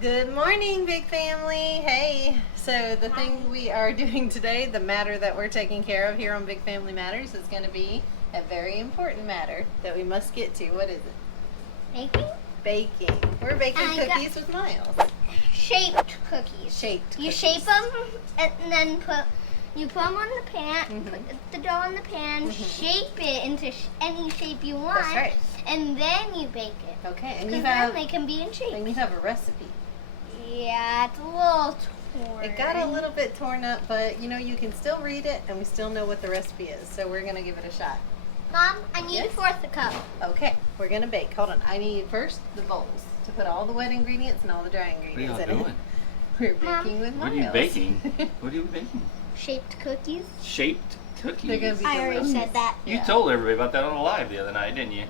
Good morning, big family. Hey, so the thing we are doing today, the matter that we're taking care of here on Big Family Matters is going to be a very important matter that we must get to. What is it? Baking? Baking. We're baking cookies with Miles. Shaped cookies. Shaped You cookies. shape them and then put them on the pan, put the dough in the pan, shape it into any shape you want. That's right. And then you bake it. Okay, and you Because have then they can be in shape. and you have a recipe. Yeah, it's a little torn. It got a little bit torn up, but you know you can still read it, and we still know what the recipe is. So we're gonna give it a shot. Mom, I need Yes? a fourth a cup. Okay, we're gonna bake. Hold on, I need first the bowls to put all the wet ingredients and all the dry What are ingredients y'all in doing? it. We're baking with Miles. What are you baking? What are you baking? Shaped cookies. Shaped cookies. They're gonna be I already delicious. said that. You Yeah. told everybody about that on the live the other night, didn't you?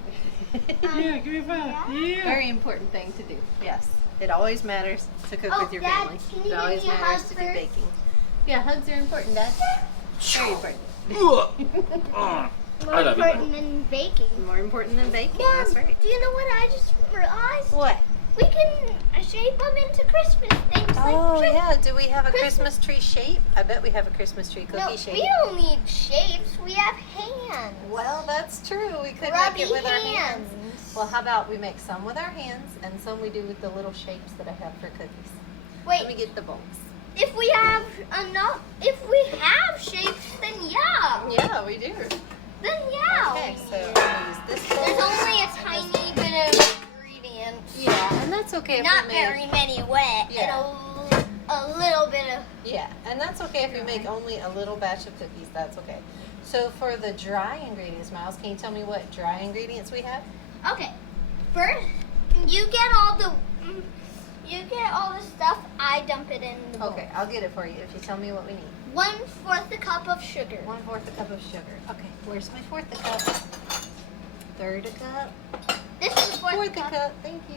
Yeah, give me five. Yeah. Very important thing to do. Yes. It always matters to cook Oh, with your Dad, family. can It you always give me a matters hug to do first? baking. Yeah, hugs are important, Dad. Very important. I More love you, important than baking. More important than baking. Mom, That's right. do you know what I just realized? What? We can shape them into Christmas things Oh, like yeah. Do we have a Christmas- Christmas tree shape? I bet we have a Christmas tree cookie No, shape. we don't need shapes. We have hands. Well, that's true. We could Grubby make it with our hands. hands. Well, how about we make some with our hands and some we do with the little shapes that I have for cookies. Wait, Let me get the bowls. if we have enough, if we have shapes, then yeah. Yeah, we do. Then yeah. Okay, we so need it. I'll use this bowl. There's only a tiny bit of ingredients. Yeah, and that's okay if Not we make, very many wet. Yeah. And a little bit of. Yeah, and that's okay if we make only a little batch of cookies. That's okay. So for the dry ingredients, Miles, can you tell me what dry ingredients we have? Okay. First, you get all the stuff. I dump it in the bowl. Okay, I'll get it for you if you tell me what we need. 1/4 a cup of sugar. 1/4 a cup of sugar. Okay, where's my 1/4 a cup? 1/3 a cup. This is a 4th 1/4 a cup. cup. Thank you.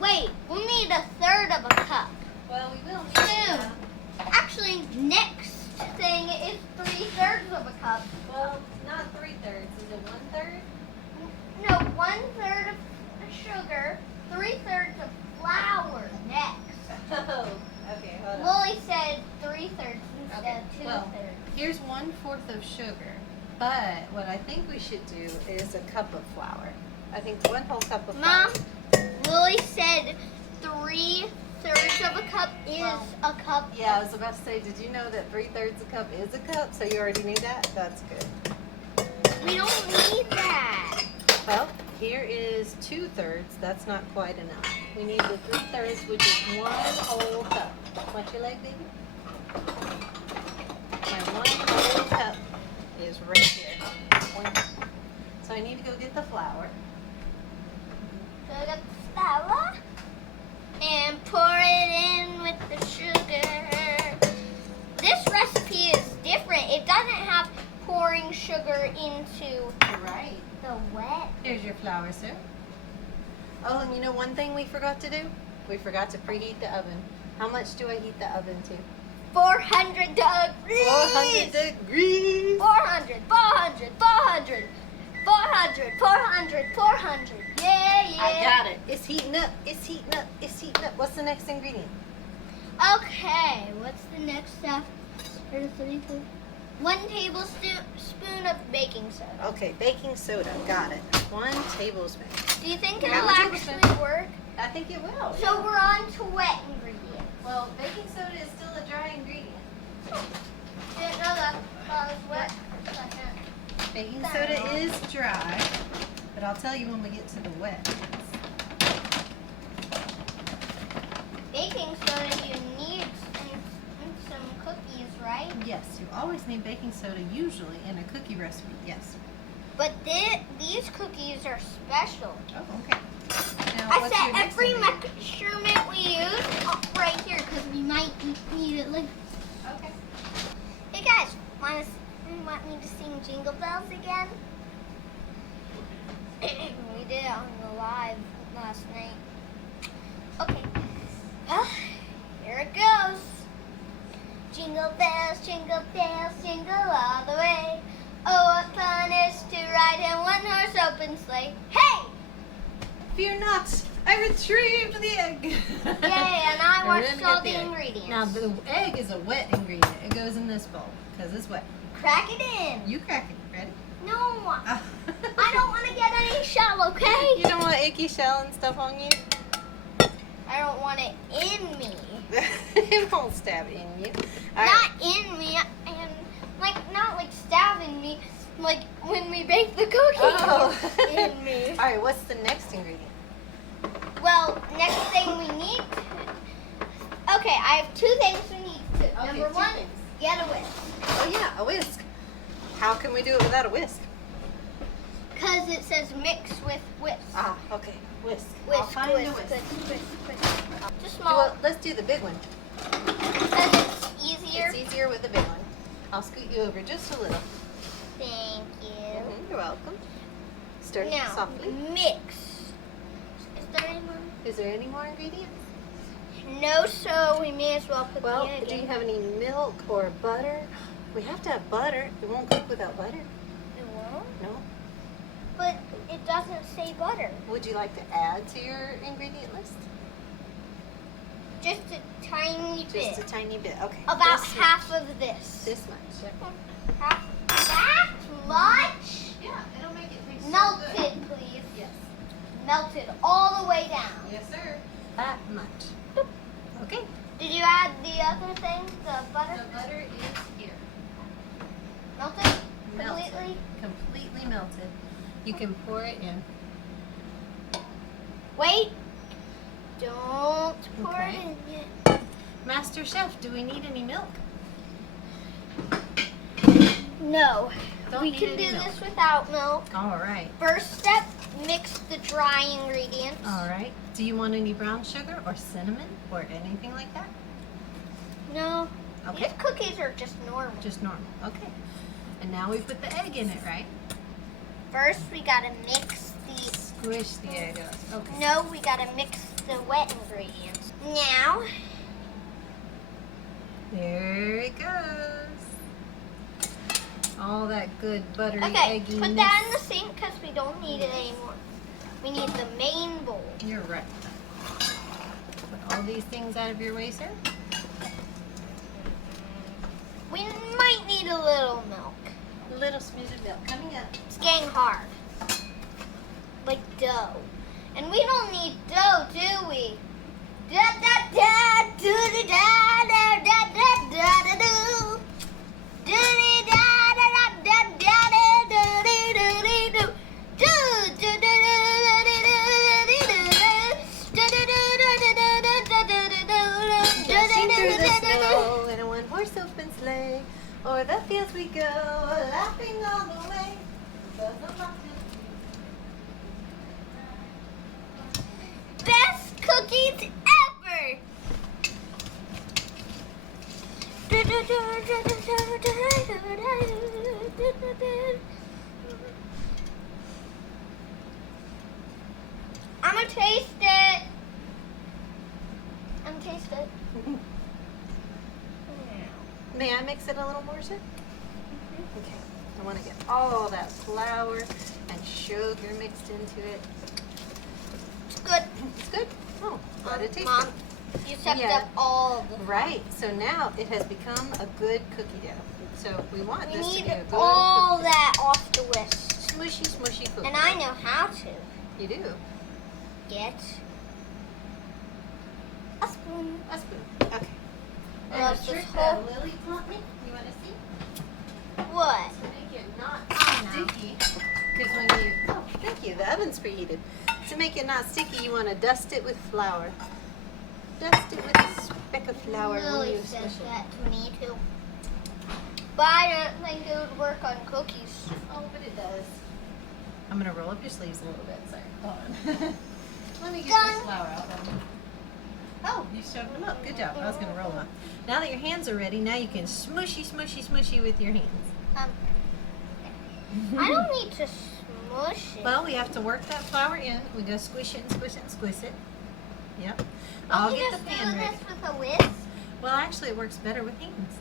Wait, we'll need 1/3 of a cup. Well, we will need Two. that. Actually, next thing is 3/3 of a cup. Well, not 3/3. Is it 1/3? No, 1/3 of sugar, 3/3 of flour next. Oh, okay, hold on. Lily said 3/3 instead Okay, of 2/3. well, here's 1/4 of sugar, but what I think we should do is a cup of flour. I think 1 whole cup of flour. Mom, Lily said 3/3 of a cup is a cup. Yeah, I was about to say, did you know that 3/3 a cup is a cup? So you already knew that? That's good. We don't need that. Well, here is 2/3. That's not quite enough. We need the 3/3, which is 1 whole cup. Watch your leg, baby. My 1 whole cup is right here. So I need to go get the flour. So I got the flour and pour it in with the sugar. This recipe is different. It doesn't have pouring sugar into Right. the wet. Here's your flour, sir. Oh, and you know one thing we forgot to do? We forgot to preheat the oven. How much do I heat the oven to? 400 degrees. 400 degrees. 400, 400, 400, 400, 400, 400. Yeah, yeah. I got it. It's heating up. It's heating up. It's heating up. What's the next ingredient? Okay, what's the next step? 1 tablespoon of baking soda. Okay, baking soda. Got it. 1 tablespoon. Do you think Yeah, it'll 1 actually tablespoon. work? I think it will. So we're on to wet ingredients. Well, baking soda is still a dry ingredient. Didn't know that was wet for a second. Baking soda is dry, but I'll tell you when we get to the wet. Baking soda you need in some cookies, right? Yes, you always need baking soda usually in a cookie recipe. Yes. But these cookies are special. Oh, okay. Now, I what's your set next every ingredient? measurement we use right here because we might need it. Like, Okay. hey guys, want me to sing Jingle Bells again? We did it on the live last night. Okay. Well, here it goes. Jingle bells, jingle all the way. Oh, what fun it is to ride in one horse open sleigh. Hey! Fear not, I retrieved the egg. Yay, and I And watched then all get the egg. ingredients. Now the egg is a wet ingredient. It goes in this bowl because it's wet. Crack it in. You crack it. Ready? No, I don't want to get any shell, okay? You don't want icky shell and stuff on you? I don't want it in me. It won't stab in you. All Not in me, and not like stabbing me, like when we bake the cookies. Oh. In me. All right, what's the next ingredient? Well, next thing we need. Okay, I have two things we need. Okay, Number two one, things. get a whisk. Oh yeah, a whisk. How can we do it without a whisk? Because it says mix with whisk. Ah, okay, whisk. Whisk, I'll find whisk, the whisk. whisk. Just Well, small, let's do the big one. because it's easier. It's easier with the big one. I'll scoot you over just a little. Thank you. You're welcome. Stir it Now, softly. mix. Is there any more? Is there any more ingredients? No, so we may as well put Well, the egg do you in. have any milk or butter? We have to have butter. It won't cook without butter. It won't? No. But it doesn't say butter. Would you like to add to your ingredient list? Just a tiny bit. Just a tiny bit. Okay. About This half much. of this. This much. Half that much? Yeah, it'll make it taste Melted, please. Yes. Melted all the way down. Yes, sir. That much. Okay. Did you add the other thing, the butter? The butter is here. Melted? Melted. Completely? Completely melted. You can pour it in. Wait. Don't pour Okay. it in yet. Master Chef, do we need any milk? No. Don't We need can any do milk. this without milk. All right. First step, mix the dry ingredients. All right. Do you want any brown sugar or cinnamon or anything like that? No. Okay. These cookies are just normal. Just normal. Okay. And now we put the egg in it, right? First, we gotta mix the. Squish the egg up. Okay. No, we gotta mix the wet ingredients. Now, There it goes. All that good buttery okay, egginess. put that in the sink because we don't need it anymore. We need the main bowl. You're right. Put all these things out of your way, sir. We might need a little milk. A little smidge of milk coming up. It's getting hard. Like dough. And we don't need dough, do we? Da da da do da da da da da da da do. Do da da da da da da da do do do do. Do do do Dashing through the snow in a one-horse open sleigh, o'er the fields we go, laughing all the way. Best cookies ever! I'm gonna taste it. I'm gonna taste it. May I mix it a little more, sir? Okay. I want to get all that flour and sugar mixed into it. It's good. It's good. Oh, glad it tastes Mom, good. you stepped Yeah. up all the. Right. So now it has become a good cookie dough. So we want We this to need be a good all cookie that off the whisk. dough. Smushy, smushy cookie. And I know how to You do. get a spoon. A spoon. Okay. Or And else the trick this that whole- Lily taught me. You want to see? What? To make it not I know. sticky. Because when you, oh, thank you, the oven's preheated. To make it not sticky, you want to dust it with flour. Dust it with a speck of flour when Lily you says smush it. that to me too. But I don't think it would work on cookies. Oh, but it does. I'm going to roll up your sleeves a little bit. Sorry. Hold on. Let me get Done. this flour out. Oh, you shoved them up. Good job. I was going to roll them up. Now that your hands are ready, now you can smushy, smushy, smushy with your hands. I don't need to smush it. Well, we have to work that flour in. We go squish it and squish it and squish it. Yep. Don't I'll we get just the pan do ready. this with a whisk? Well, actually, it works better with hands.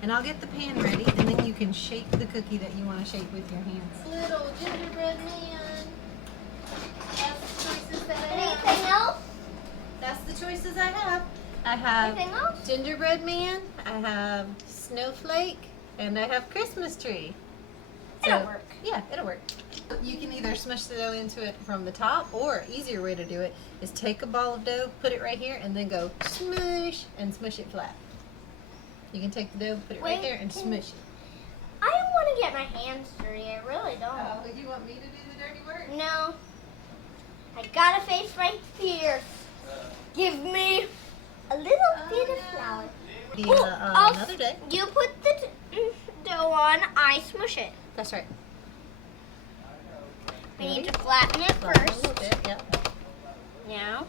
And I'll get the pan ready, and then you can shape the cookie that you want to shape with your hands. Little gingerbread man. That's the choices that I have. Anything else? choices I have. I have Anything else? gingerbread man, I have snowflake, and I have Christmas tree. It'll work. Yeah, it'll work. You can either smush the dough into it from the top, or easier way to do it is take a ball of dough, put it right here, and then go smush and smush it flat. You can take the dough, put it right Wait, there, and smush it. I don't want to get my hands dirty. I really don't. Would you want me to do the dirty work? No. I gotta face my fears. Give me a little bit of flour. Be, Oh, another day. You put the dough on, I smush it. That's right. I need to flatten it Flatten it a first. little bit, yep. Now.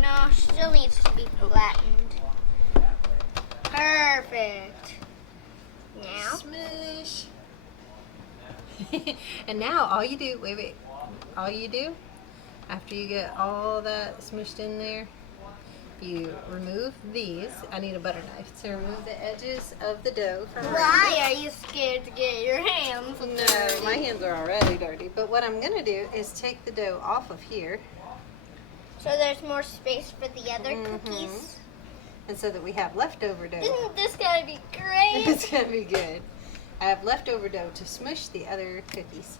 No, still needs to be flattened. Perfect. Now. Smush. And now all you do, wait. All you do, after you get all that smushed in there, you remove these. I need a butter knife to remove the edges of the dough from Why are you scared to get your hands dirty? No, my hands are already dirty. But what I'm going to do is take the dough off of here. So there's more space for the other cookies. And so that we have leftover dough. Isn't this gonna be great? It's going to be good. I have leftover dough to smush the other cookies.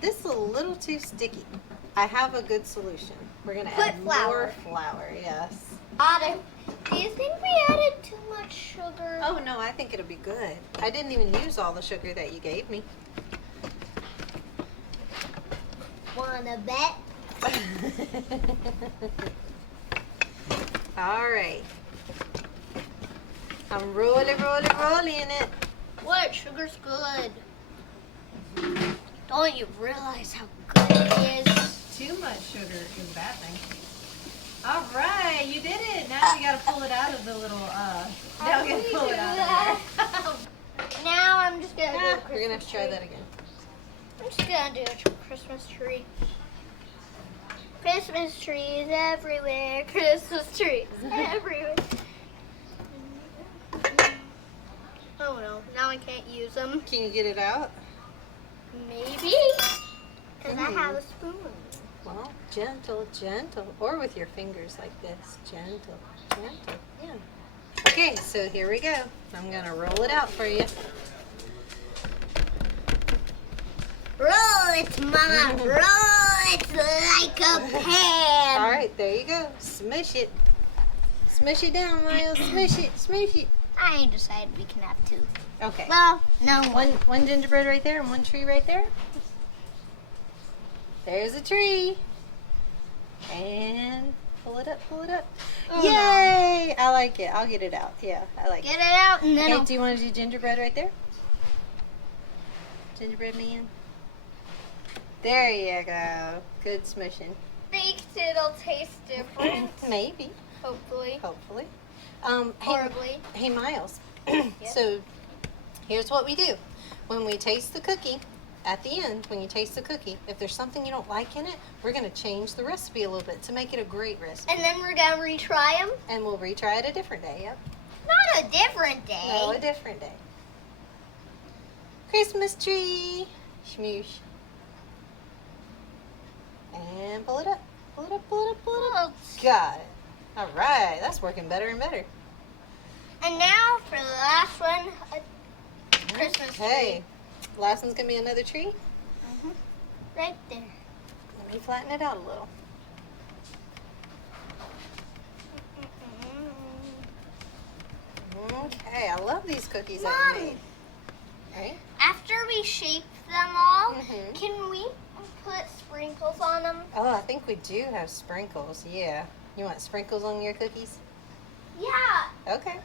This is a little too sticky. I have a good solution. We're going to Put add flour. more flour, yes. Do you think we added too much sugar? Oh no, I think it'll be good. I didn't even use all the sugar that you gave me. Wanna bet? All right. I'm rolling it. What? Sugar's good. Don't you realize how good it is? Too much sugar is a bad thing. All right, you did it. Now we gotta pull it out of the little. Now we gotta pull it out of there. Now I'm just gonna do a You're Christmas gonna have to try tree. that again. I'm just gonna do a Christmas tree. Christmas trees everywhere. Christmas trees everywhere. Oh no, now I can't use them. Can you get it out? Maybe. Because I have a spoon. Well, gentle, or with your fingers like this. Gentle. Yeah. Okay, so here we go. I'm gonna roll it out for you. Roll it, Mama. Roll it like a pan. All right, there you go. Smush it. Smush it down, Miles. Smush it. I ain't decided we can have two. Okay. Well, no One gingerbread right there and one tree right there. There's a tree. And pull it up. Oh, Yay! I like it. I'll get it out. Yeah, I like Get it. it out and then Okay, do you want to do gingerbread right there? Gingerbread man. There you go. Good smushing. baked it'll taste different. Maybe. Hopefully. Hopefully. Horribly. Hey Miles. So here's what we do. When we taste the cookie, at the end, when you taste the cookie, if there's something you don't like in it, we're going to change the recipe a little bit to make it a great recipe. And then we're going to retry them? And we'll retry it a different day, yep. Not a different day. No, a different day. Christmas tree. Schmoosh. And pull it up. Got it. All right, that's working better and better. And now for the last one, a Christmas Okay. Last one's going to be another tree. tree. Right there. Let me flatten it out a little. Okay, I love these cookies that you Mom. made. Right? After we shape them all, Mhm. can we put sprinkles on them? Oh, I think we do have sprinkles. Yeah. You want sprinkles on your cookies? Yeah. Okay.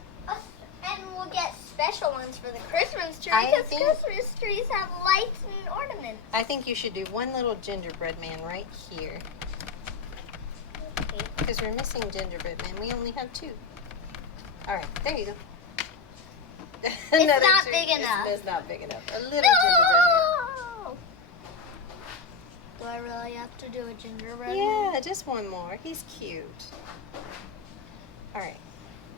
And we'll get special ones for the Christmas tree I because think- Christmas trees have lights and ornaments. I think you should do one little gingerbread man right here. Okay. Because we're missing gingerbread man. We only have two. All right, there you go. Another not tree. big enough. It's not big enough. A little gingerbread No! Do I really have to do a gingerbread man. man? Yeah, just one more. He's cute. All right.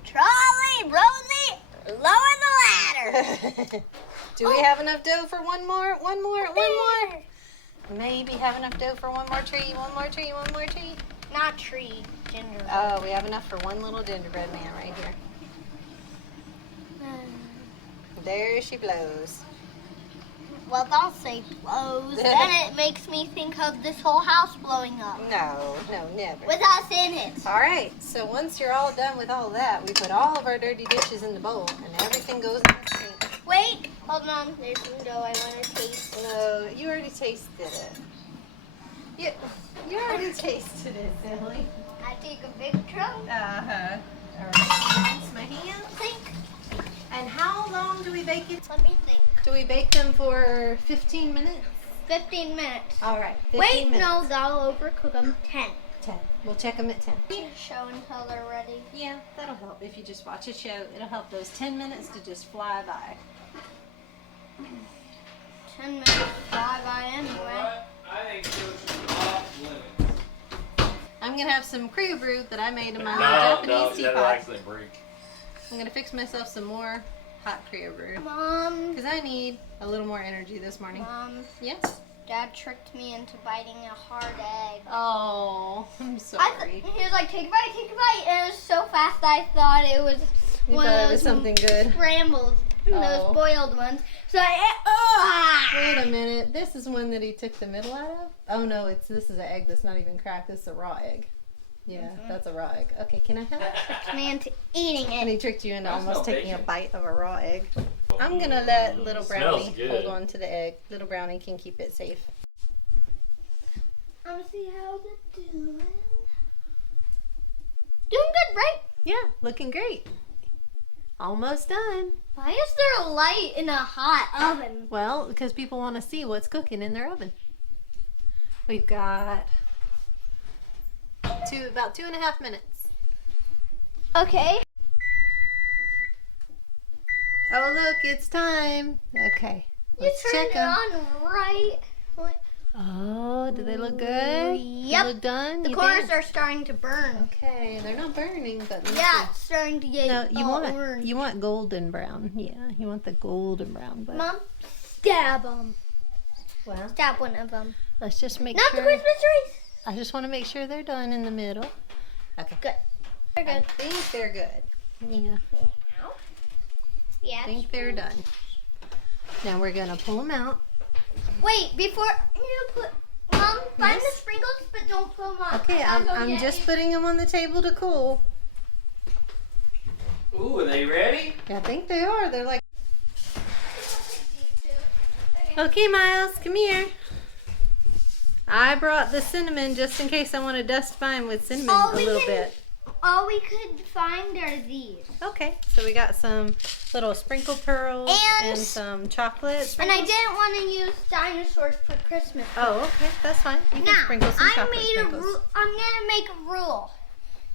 Trolley, Rosie, lower the ladder. Do we have enough dough for one more? One more? There. Maybe have enough dough for one more tree. Not tree. gingerbread. Oh, we have enough for one little gingerbread man right here. There she blows. Well, don't say blows. Then it makes me think of this whole house blowing up. No, never. With us in it. All right, so once you're all done with all that, we put all of our dirty dishes in the bowl, and everything goes in the sink. Wait, hold on. There's some dough I want to taste. No, you already tasted it. You already tasted it, silly. I take a big chunk. Uh-huh. All right, rinse my hands. Think. And how long do we bake it? Let me think. Do we bake them for 15 minutes? 15 minutes. All right, 15 Wait, minutes. no, that'll overcook them. 10. 10. We'll check them at 10. Show until they're ready. Yeah, that'll help. If you just watch a show, it'll help those 10 minutes to just fly by. 10 minutes fly by anyway. I think it's off limits. I'm going to have some Crew Brew that I made in my No, Japanese that'll teapot. actually break. I'm going to fix myself some more hot Crew Brew. Mom. Because I need a little more energy this morning. Mom. Yes? Dad tricked me into biting a hard egg. Oh, I'm sorry. He was like, take a bite, take a bite. And it was so fast I thought it was You one thought of it those was something good. scrambled, Oh. those boiled ones. So Wait a minute. This is one that he took the middle out of? Oh, no, this is an egg that's not even cracked. This is a raw egg. Yeah, that's a raw egg. Okay, can I have it? tricked me into eating And it. he tricked you into I almost smell taking a bacon. bite of a raw egg. I'm going to let little Smells Brownie good. hold on to the egg. Little Brownie can keep it safe. I'm gonna see how they're doing. Doing good, right? Yeah, looking great. Almost done. Why is there a light in a hot oven? Well, because people want to see what's cooking in their oven. We've got about 2.5 minutes. Okay. Oh, look, it's time. Okay. You Let's turned check it 'em. on right. Oh, do they look good? Yep. They look done? The You corners think? are starting to burn. Okay, they're not burning, but let me Yeah, see. it's starting to get No, all orange. you want golden brown. Yeah, you want the golden brown. But Mom, stab them. well, Stab one of them. let's just make Not sure. the Christmas trees. I just want to make sure they're done in the middle. Okay. Good. They're I good. think they're good. Yeah, Yeah. I think they're done. Now we're gonna pull them out. Wait, before you put, Mom, find Yes? the sprinkles, but don't put them on. Okay, I'm just putting them on the table to cool. Ooh, are they ready? I think they are. They're like. Okay, Miles, come here. I brought the cinnamon just in case I want to dust mine with cinnamon Oh, a we little can- bit. All we could find are these. Okay, so we got some little sprinkle pearls And- and some chocolate. And I sprinkles. didn't want to use dinosaurs for Christmas. Oh, okay, that's fine. You can Now, sprinkle some I chocolate made sprinkles. I'm gonna make a rule.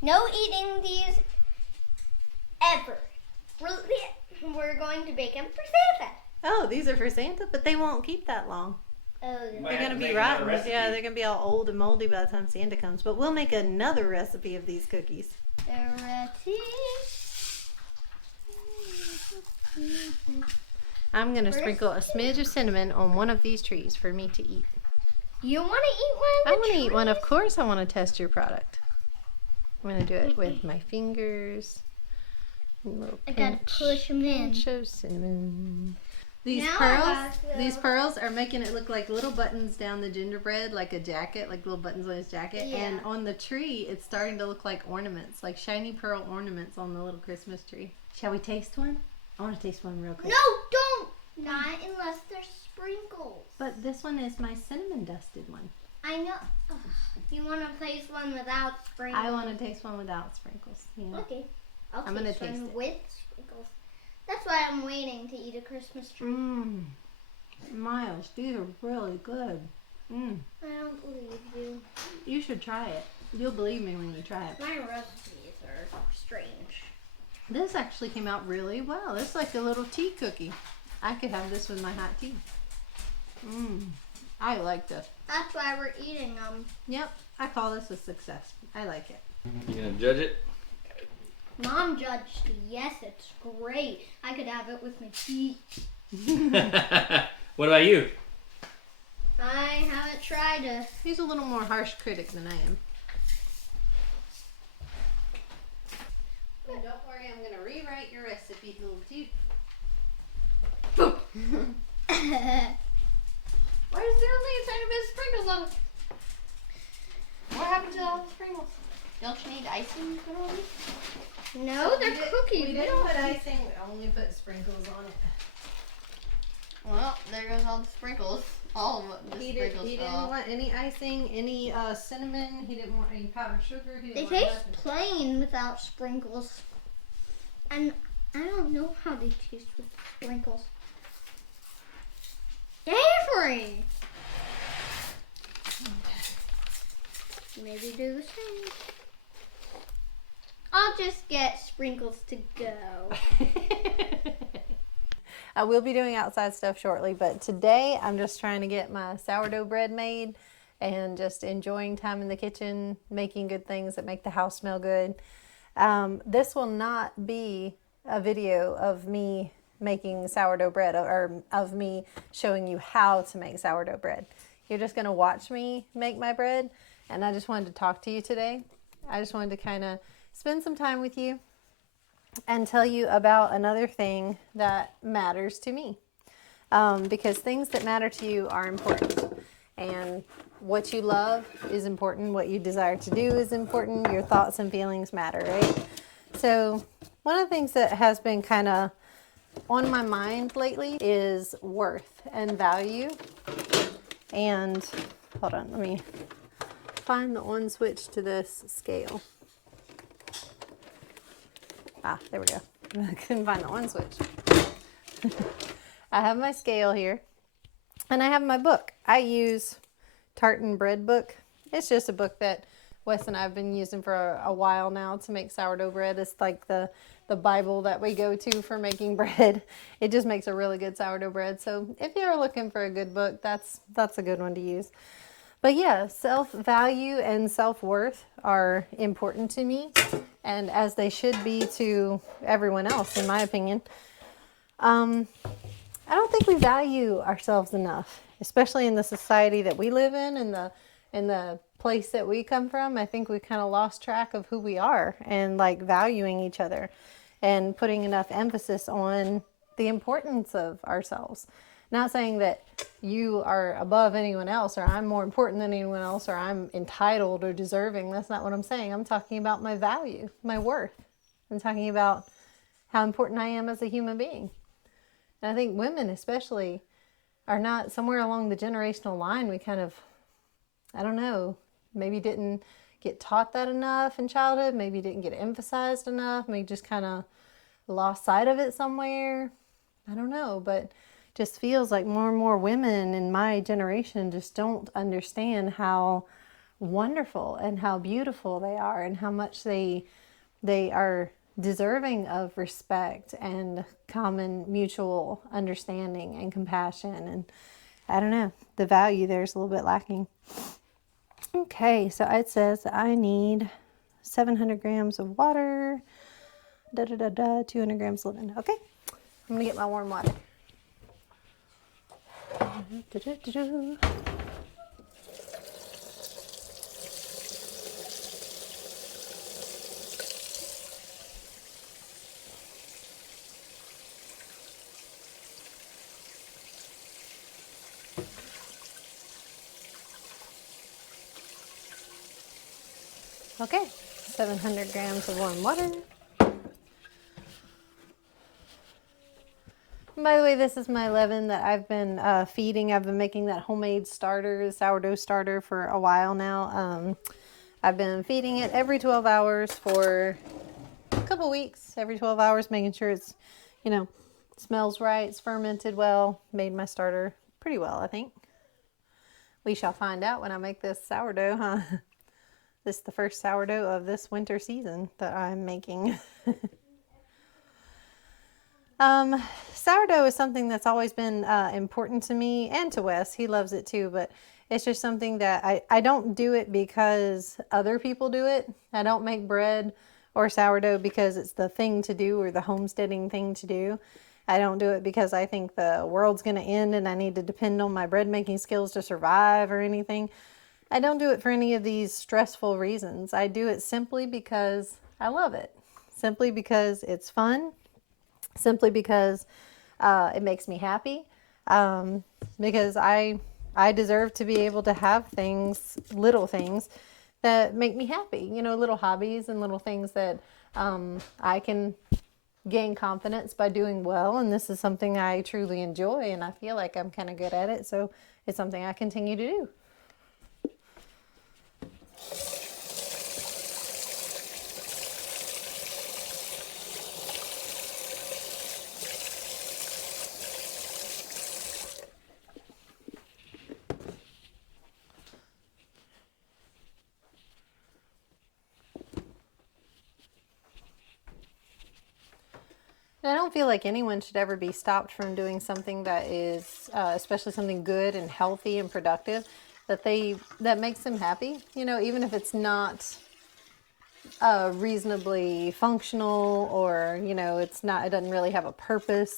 No eating these ever. We're going to bake them for Santa. Oh, these are for Santa, but they won't keep that long. Oh, They're gonna be rotten. Yeah, they're gonna be all old and moldy by the time Santa comes. But we'll make another recipe of these cookies. they're ready. I'm gonna Where's sprinkle a smidge of cinnamon on one of these trees for me to eat. You want to eat one I of the want to eat one. Of trees? course, I want to test your product. I'm gonna do it with my fingers. A little I gotta pinch, push them in. pinch of cinnamon. These Now I pearls, have to- these pearls are making it look like little buttons down the gingerbread, like a jacket, like little buttons on his jacket. Yeah. And on the tree, it's starting to look like ornaments, like shiny pearl ornaments on the little Christmas tree. Shall we taste one? I want to taste one real quick. No, don't. Not unless there's sprinkles. But this one is my cinnamon dusted one. I know. Ugh. You want to place one without sprinkles? I want to taste one without sprinkles. Yeah. Okay. I'll I'm gonna taste one taste it. with sprinkles. That's why I'm waiting to eat a Christmas tree. Mmm. Miles, these are really good. Mmm. I don't believe you. You should try it. You'll believe me when you try it. My recipes are strange. This actually came out really well. It's like a little tea cookie. I could have this with my hot tea. Mmm. I like this. That's why we're eating them. Yep. I call this a success. I like it. You gonna judge it? Mom judged, yes, it's great. I could have it with my tea. What about you? I haven't tried it. He's a little more harsh critic than I am. feed little too. Why is there only a tiny bit of sprinkles on it? What happened to all the sprinkles? Don't you need icing to put on it? No, they're cookies. We didn't put icing, we only put sprinkles on it. Well, there goes all the sprinkles. All of the He sprinkles didn't fell off. want any icing, any cinnamon. He didn't want any powdered sugar. He They didn't want taste nothing. plain without sprinkles. And I don't know how they taste with sprinkles. Different. Maybe do the same. I'll just get sprinkles to go. I will be doing outside stuff shortly, but today I'm just trying to get my sourdough bread made and just enjoying time in the kitchen, making good things that make the house smell good. This will not be a video of me making sourdough bread or of me showing you how to make sourdough bread. You're just going to watch me make my bread, and I just wanted to talk to you today. I just wanted to kind of spend some time with you and tell you about another thing that matters to me. Because things that matter to you are important. And what you love is important. What you desire to do is important. Your thoughts and feelings matter, right? So one of the things that has been kind of on my mind lately is worth and value. And hold on, let me find the on switch to this scale. Ah, there we go. I couldn't find the on switch. I have my scale here, and I have my book. I use Tartan Bread Book. It's just a book that Wes and I have been using for a while now to make sourdough bread. It's like the Bible that we go to for making bread. It just makes a really good sourdough bread. So if you're looking for a good book, that's a good one to use. But yeah, self-value and self-worth are important to me, and as they should be to everyone else, in my opinion. I don't think we value ourselves enough, especially in the society that we live in the place that we come from. I think we kind of lost track of who we are and like valuing each other and putting enough emphasis on the importance of ourselves. Not saying that you are above anyone else, or I'm more important than anyone else, or I'm entitled or deserving. That's not what I'm saying. I'm talking about my value, my worth. I'm talking about how important I am as a human being. And I think women especially are not, somewhere along the generational line, we kind of, I don't know, maybe didn't get taught that enough in childhood, maybe didn't get emphasized enough, maybe just kind of lost sight of it somewhere. I don't know, but just feels like more and more women in my generation just don't understand how wonderful and how beautiful they are, and how much they are deserving of respect and common mutual understanding and compassion. And I don't know, the value there is a little bit lacking. Okay, so it says I need 700 grams of water, 200 grams of lemon. Okay, I'm gonna get my warm water. Okay, 700 grams of warm water. By the way, this is my leaven that I've been feeding. I've been making that homemade starter, sourdough starter, for a while now. I've been feeding it every 12 hours for a couple weeks, every 12 hours, making sure it's, smells right, it's fermented well. Made my starter pretty well, I think. We shall find out when I make this sourdough, huh? This is the first sourdough of this winter season that I'm making. Sourdough is something that's always been important to me and to Wes. He loves it too, but it's just something that I don't do it because other people do it. I don't make bread or sourdough because it's the thing to do or the homesteading thing to do. I don't do it because I think the world's going to end and I need to depend on my bread making skills to survive or anything. I don't do it for any of these stressful reasons. I do it simply because I love it. Simply because it's fun. simply because it makes me happy. Because I deserve to be able to have things, little things that make me happy. You know, little hobbies and little things that I can gain confidence by doing well. And this is something I truly enjoy, and I feel like I'm kind of good at it. So it's something I continue to do. I don't feel like anyone should ever be stopped from doing something that is, especially something good and healthy and productive, that makes them happy. You know, even if it's not reasonably functional, or you know, it doesn't really have a purpose.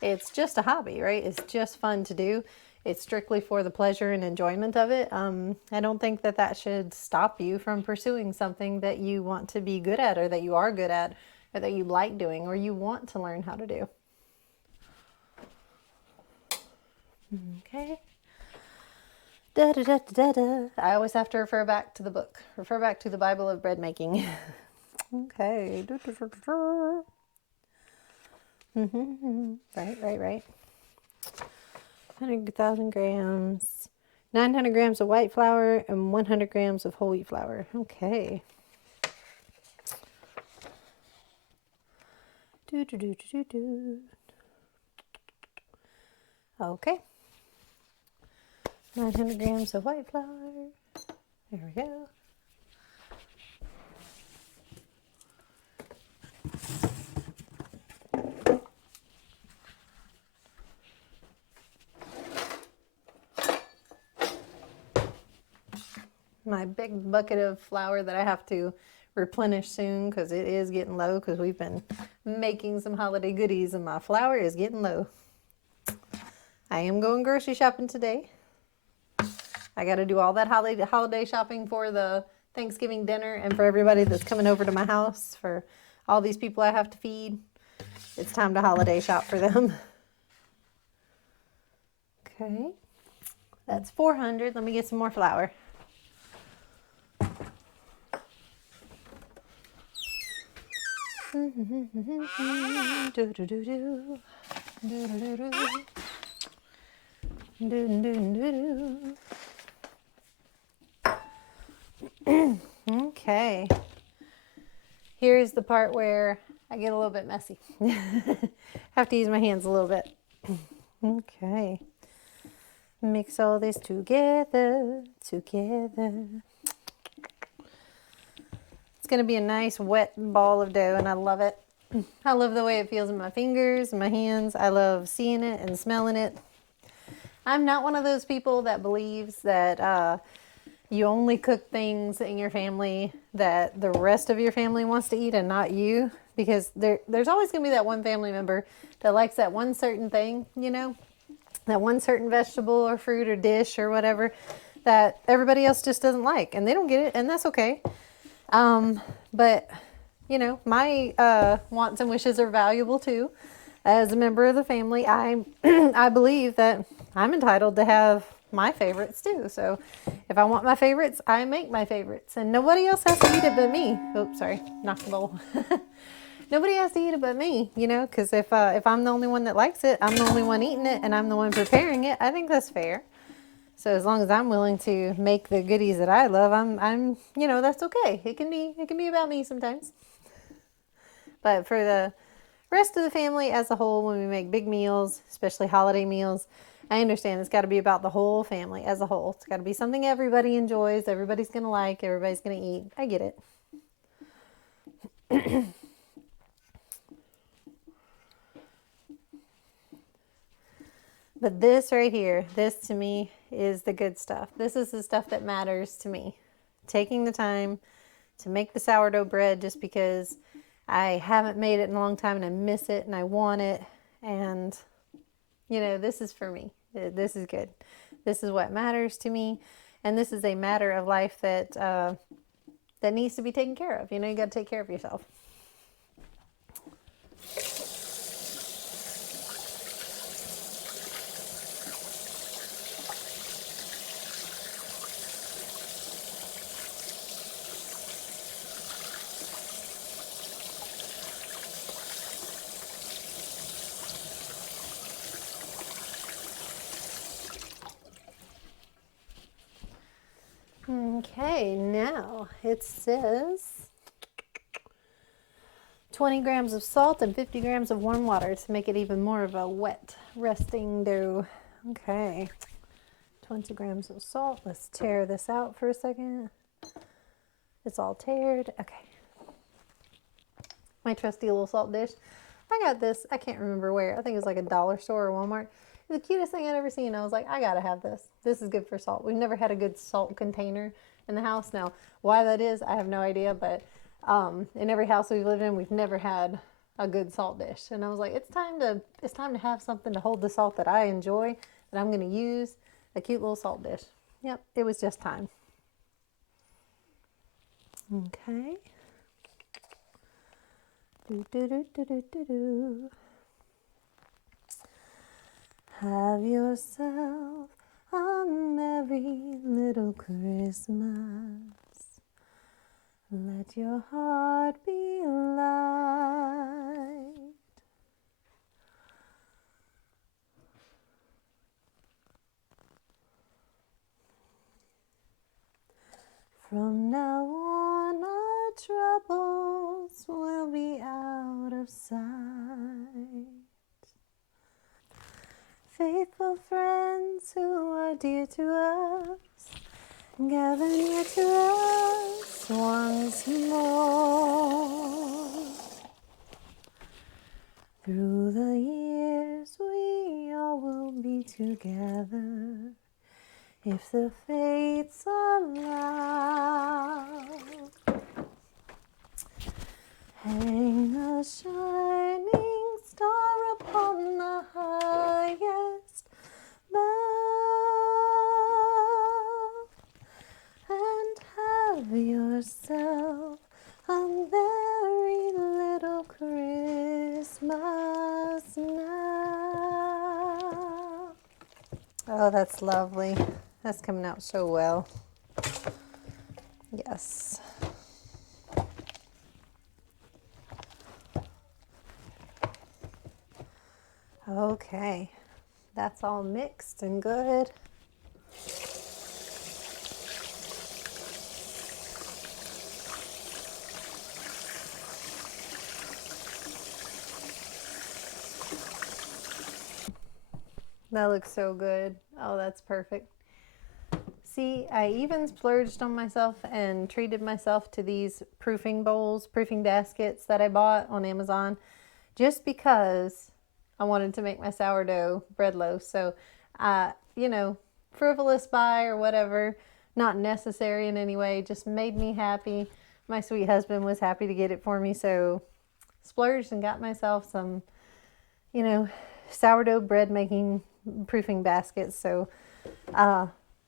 It's just a hobby, right? It's just fun to do. It's strictly for the pleasure and enjoyment of it. I don't think that should stop you from pursuing something that you want to be good at, or that you are good at, or that you like doing, or you want to learn how to do. Okay. Da, da, da, da, da. I always have to refer back to the book. Refer back to the Bible of bread making. Okay. Da, da, da, da, da. Right. 100,000 grams. 900 grams of white flour and 100 grams of whole wheat flour. Okay. Okay. 900 grams of white flour. There we go. My big bucket of flour that I have to replenish soon, because it is getting low, because we've been making some holiday goodies and my flour is getting low. I am going grocery shopping today. I got to do all that holiday shopping for the Thanksgiving dinner, and for everybody that's coming over to my house, for all these people I have to feed. It's time to holiday shop for them. Okay, that's 400. Let me get some more flour. Okay, here's the part where I get a little bit messy. Have to use my hands a little bit. Okay, mix all this together. It's going to be a nice wet ball of dough, and I love it. I love the way it feels in my fingers and my hands. I love seeing it and smelling it. I'm not one of those people that believes that you only cook things in your family that the rest of your family wants to eat and not you. Because there's always going to be that one family member that likes that one certain thing, you know, that one certain vegetable or fruit or dish or whatever that everybody else just doesn't like. And they don't get it, and that's okay. But, you know, my wants and wishes are valuable too. As a member of the family, I believe that I'm entitled to have my favorites too. So if I want my favorites, I make my favorites, and nobody else has to eat it but me. Oops, sorry, knocked the bowl. Nobody has to eat it but me, you know, because if I'm the only one that likes it, I'm the only one eating it, and I'm the one preparing it, I think that's fair. So as long as I'm willing to make the goodies that I love, I'm you know, that's okay. It can be about me sometimes. But for the rest of the family as a whole, when we make big meals, especially holiday meals, I understand it's got to be about the whole family as a whole. It's got to be something everybody enjoys, everybody's going to like, everybody's going to eat. I get it. But this right here, this to me is the good stuff. This is the stuff that matters to me. Taking the time to make the sourdough bread just because I haven't made it in a long time and I miss it and I want it. And, you know, this is for me. This is good. This is what matters to me. And this is a matter of life that that needs to be taken care of. You know, you got to take care of yourself. it says 20 grams of salt and 50 grams of warm water to make it even more of a wet resting dough. Okay, 20 grams of salt. Let's tear this out for a second. It's all teared. Okay. My trusty little salt dish. I got this, I can't remember where. I think it was like a dollar store or Walmart. It's the cutest thing I'd ever seen. I was like, I gotta have this. This is good for salt. We've never had a good salt container in the house. Now, why that is, I have no idea, but in every house we've lived in, we've never had a good salt dish. And I was like, it's time to have something to hold the salt that I enjoy, that I'm gonna use. A cute little salt dish. Yep, it was just time. Okay. Do. Have yourself a merry little Christmas. Let your heart be light. From now on, our troubles will be out of sight. Faithful friends who are dear to us, gather near to us once more. Through the years, we all will be together, if the fates allow. Hang a shining star upon the highest bough, and have yourself a merry little Christmas now. Oh, that's lovely. That's coming out so well. Yes. Okay, that's all mixed and good. That looks so good. Oh, that's perfect. See, I even splurged on myself and treated myself to these proofing bowls, proofing baskets that I bought on Amazon, just because I wanted to make my sourdough bread loaves. So, you know, frivolous buy or whatever, not necessary in any way, just made me happy. My sweet husband was happy to get it for me, so splurged and got myself some, you know, sourdough bread making proofing baskets. So,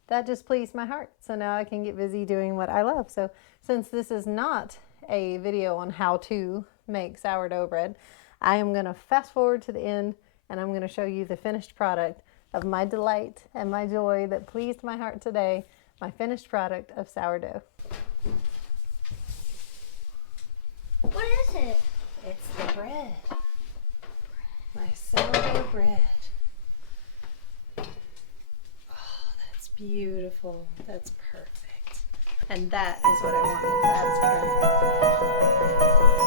that just pleased my heart. So now I can get busy doing what I love. So since this is not a video on how to make sourdough bread, I am going to fast forward to the end and I'm going to show you the finished product of my delight and my joy that pleased my heart today, my finished product of sourdough. What is it? It's the bread. My sourdough bread. Oh, that's beautiful. That's perfect. And that is what I wanted. That's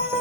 perfect.